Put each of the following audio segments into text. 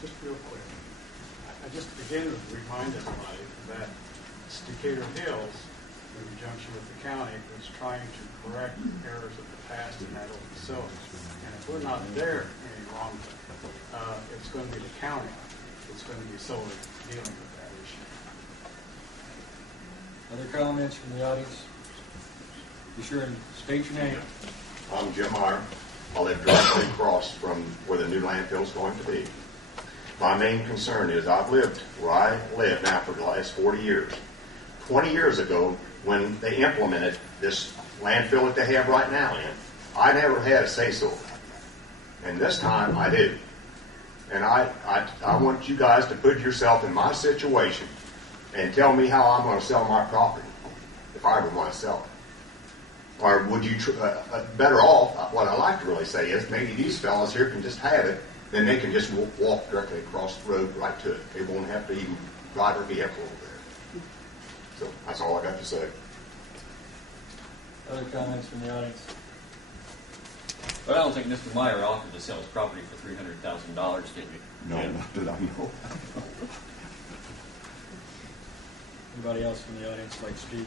Just real quick. I just again would remind everybody that it's Decatur Hills, in conjunction with the county, is trying to correct errors of the past in that old facility. And if we're not there any longer, it's going to be the county that's going to be solely dealing with that issue. Other comments from the audience? Be sure and state your name. I'm Jim Meyer. I live directly across from where the new landfill is going to be. My main concern is I've lived where I live now for the last 40 years. 20 years ago, when they implemented this landfill that they have right now in, I never had a say-so. And this time I do. And I want you guys to put yourself in my situation and tell me how I'm going to sell my property, if I ever want to sell it. Or would you, better off, what I like to really say is maybe these fellas here can just have it, then they can just walk directly across the road right to it. They won't have to even drive their vehicle over there. So that's all I got to say. Other comments from the audience? But I don't think Mr. Meyer offered to sell his property for $300,000, did he? No, not that I know. Anybody else from the audience like to speak?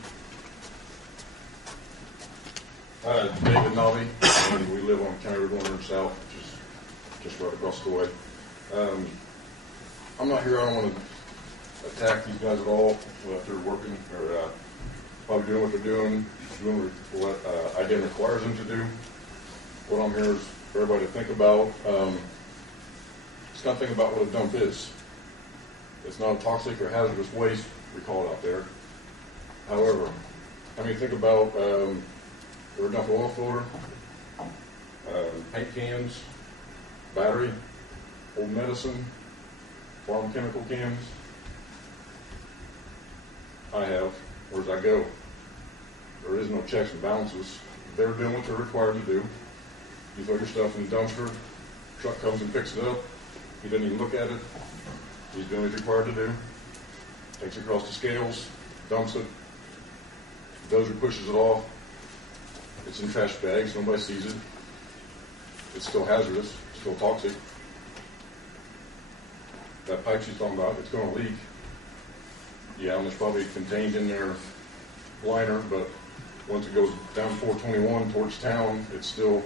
David Nobby, and we live on County Road 100 South, which is just right across the way. I'm not here, I don't want to attack these guys at all, if they're working, or probably doing what they're doing what IDEM requires them to do. What I'm here is for everybody to think about. Just kind of think about what a dump is. It's not a toxic or hazardous waste, we call it out there. However, I mean, think about we're a dump oil filter, paint cans, battery, old medicine, farm chemical cans. I have. Where's I go? There is no checks and balances. They're doing what they're required to do. You throw your stuff in the dumpster, truck comes and picks it up. He doesn't even look at it. He's doing what he's required to do. Takes it across the scales, dumps it. Dozer pushes it off. It's in trash bags. Nobody sees it. It's still hazardous. Still toxic. That pipe she's talking about, it's going to leak. Yeah, and it's probably contained in their liner, but once it goes down 421 towards town, it's not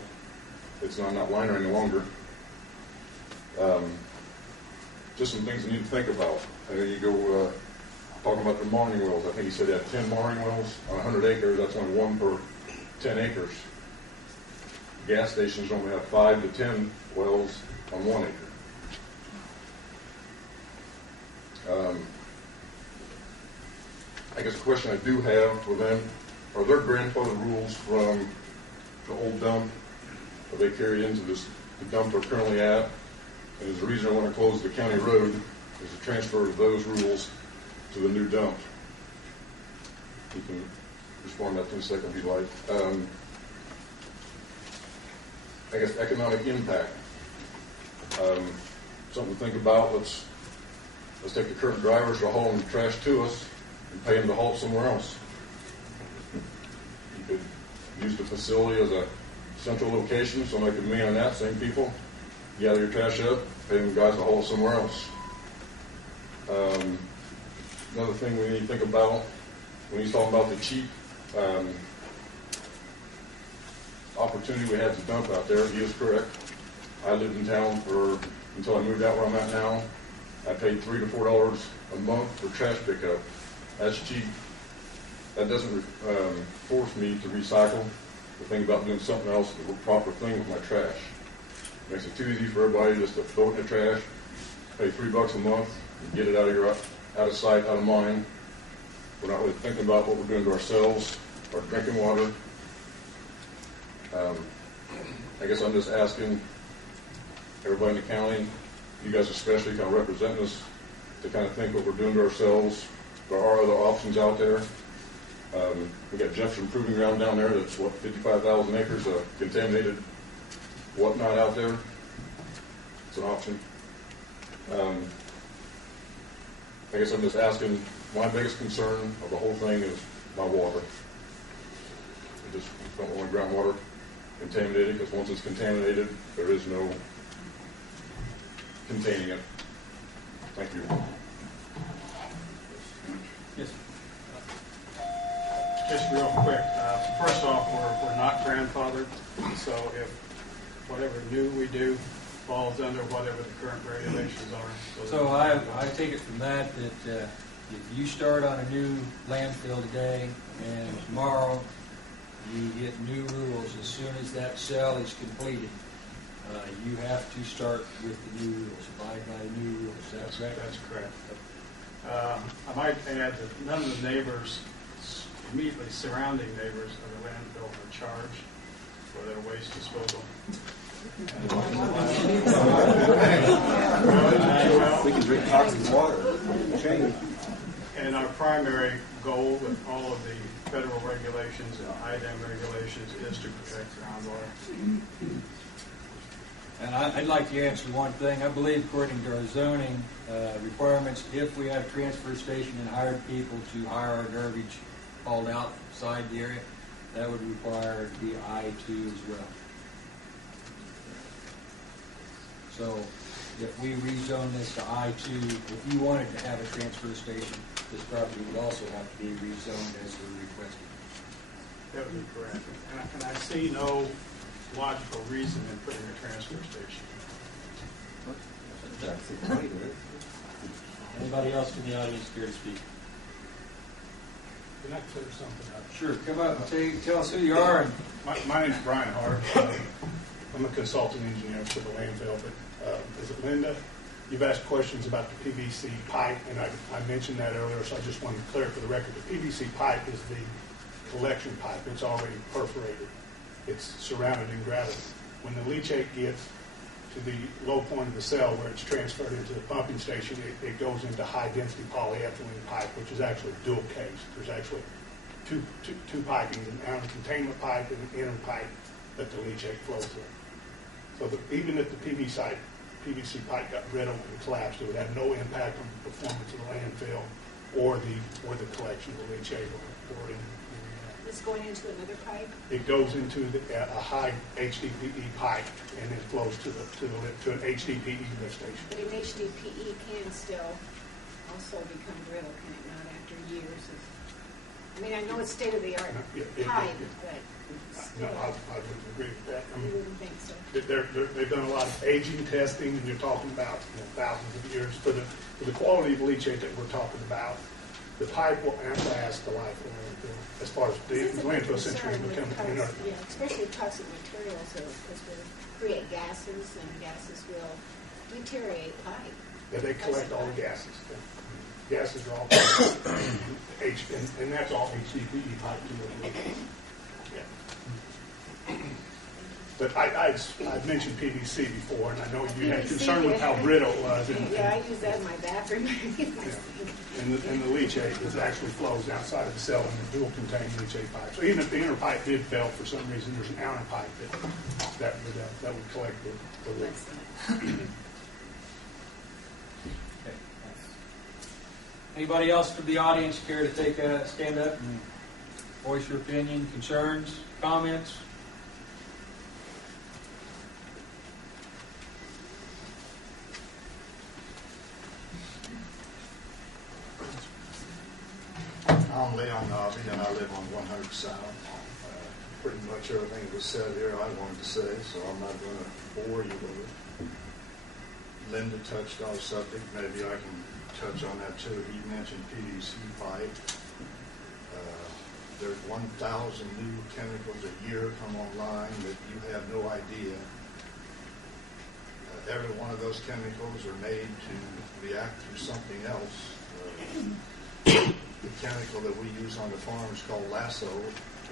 in that liner any longer. Just some things you need to think about. And then you go talking about the monitoring wells. I think you said they had 10 monitoring wells on 100 acres. That's only one per 10 acres. Gas stations only have 5 to 10 wells on 1 acre. I guess the question I do have for them, are there grandfather rules from the old dump that they carry into the dump they're currently at? And is the reason I want to close the county road is to transfer those rules to the new dump. You can respond to that in a second if you'd like. I guess economic impact. Something to think about. Let's take the current drivers who are hauling the trash to us and pay them to haul it somewhere else. You could use the facility as a central location, so make a million on that, same people. Gather your trash up, pay them guys to haul it somewhere else. Another thing we need to think about when he's talking about the cheap opportunity we had to dump out there, he is correct. I lived in town until I moved out where I'm at now. I paid $3 to $4 a month for trash pickup. That's cheap. That doesn't force me to recycle. The thing about doing something else, the proper thing with my trash. It makes it too easy for everybody just to throw it in the trash, pay $3 a month, and get it out of sight, out of mind. We're not really thinking about what we're doing to ourselves, our drinking water. I guess I'm just asking everybody in the county, you guys especially kind of representing us, to kind of think what we're doing to ourselves. There are other options out there. We got Jefferson Proving Ground down there that's, 55,000 acres of contaminated whatnot out there. It's an option. I guess I'm just asking, my biggest concern of the whole thing is my water. I just don't want groundwater contaminated, because once it's contaminated, there is no containing it. Thank you. Yes. Just real quick, first off, we're not grandfathered, so if whatever new we do falls under whatever the current regulations are. So I take it from that if you start on a new landfill today and tomorrow you get new rules, as soon as that cell is completed, you have to start with the new rules, abide by the new rules. That's correct? That's correct. I might add that none of the neighbors, immediately surrounding neighbors of the landfill are charged for their waste disposal. We can drink toxic water. Change. And our primary goal with all of the federal regulations and IDEM regulations is to protect groundwater. And I'd like to answer one thing. I believe according to our zoning requirements, if we have a transfer station and hired people to hire our garbage hauled outside the area, that would require it to be I-2 as well. So if we rezone this to I-2, if you wanted to have a transfer station, this property would also have to be rezoned as we're requesting. That would be correct. And I see no logical reason in putting a transfer station. Anybody else in the audience care to speak? Can I clear something up? Sure, come up and tell us who you are. And My name's Brian Hart. I'm a consulting engineer for the landfill, but is it Linda? You've asked questions about the PVC pipe, and I mentioned that earlier, so I just wanted to clear for the record. The PVC pipe is the collection pipe. It's already perforated. It's surrounded in gravity. When the leachate gets to the low point of the cell where it's transferred into the pumping station, it goes into high-density polyethylene pipe, which is actually dual case. There's actually two pipings, an outer containment pipe and an inner pipe that the leachate flows through. So even if the PVC pipe got brittle and collapsed, it would have no impact on the performance of the landfill or the collection of the leachate or in It's going into another pipe? it goes into a high HDPE pipe and then flows to an HDPE lift station. But an HDPE can still also become brittle, can it not, after years of, I mean, I know it's state-of-the-art pipe, but No, still, I wouldn't agree with that. I you mean, wouldn't think so. they've done a lot of aging testing, and you're talking about thousands of years. For the quality of leachate that we're talking about, the pipe will outlast the life of the landfill as far as the This is a big landfill essentially concern become with inert. yeah, especially toxic materials, because will create gases, and gases will deteriorate pipe. That they collect all the gases. Gases are all and that's all HDPE pipe too. Yeah. But I've mentioned PVC before, and I know you had concern with how brittle it was. Yeah, I use that in my bathroom. And the leachate actually flows outside of the cell in the dual contained leachate pipe. So even if the inner pipe did fail for some reason, there's an outer pipe that would collect the leak. okay. Anybody else from the audience care to stand up and voice your opinion, concerns, comments? I'm Leon Nobby, and I live on 100 South. Pretty much everything that was said here I wanted to say, so I'm not going to bore you with it. Linda touched on a subject. Maybe I can touch on that too. He mentioned PVC pipe. There's 1,000 new chemicals a year come online that you have no idea. Every one of those chemicals are made to react to something else. The chemical that we use on the farm is called lasso.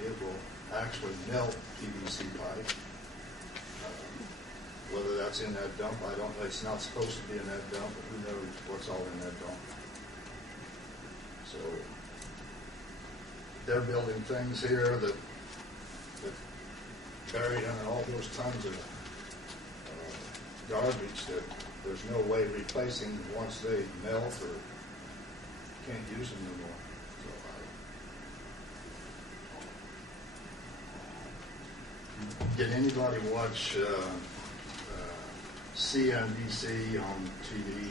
It will actually melt PVC pipe. Whether that's in that dump, I don't know. It's not supposed to be in that dump, but who knows what's all in that dump. So they're building things here that buried under all those tons of garbage that there's no way replacing once they melt or can't use them no more. Did anybody watch CNBC on TV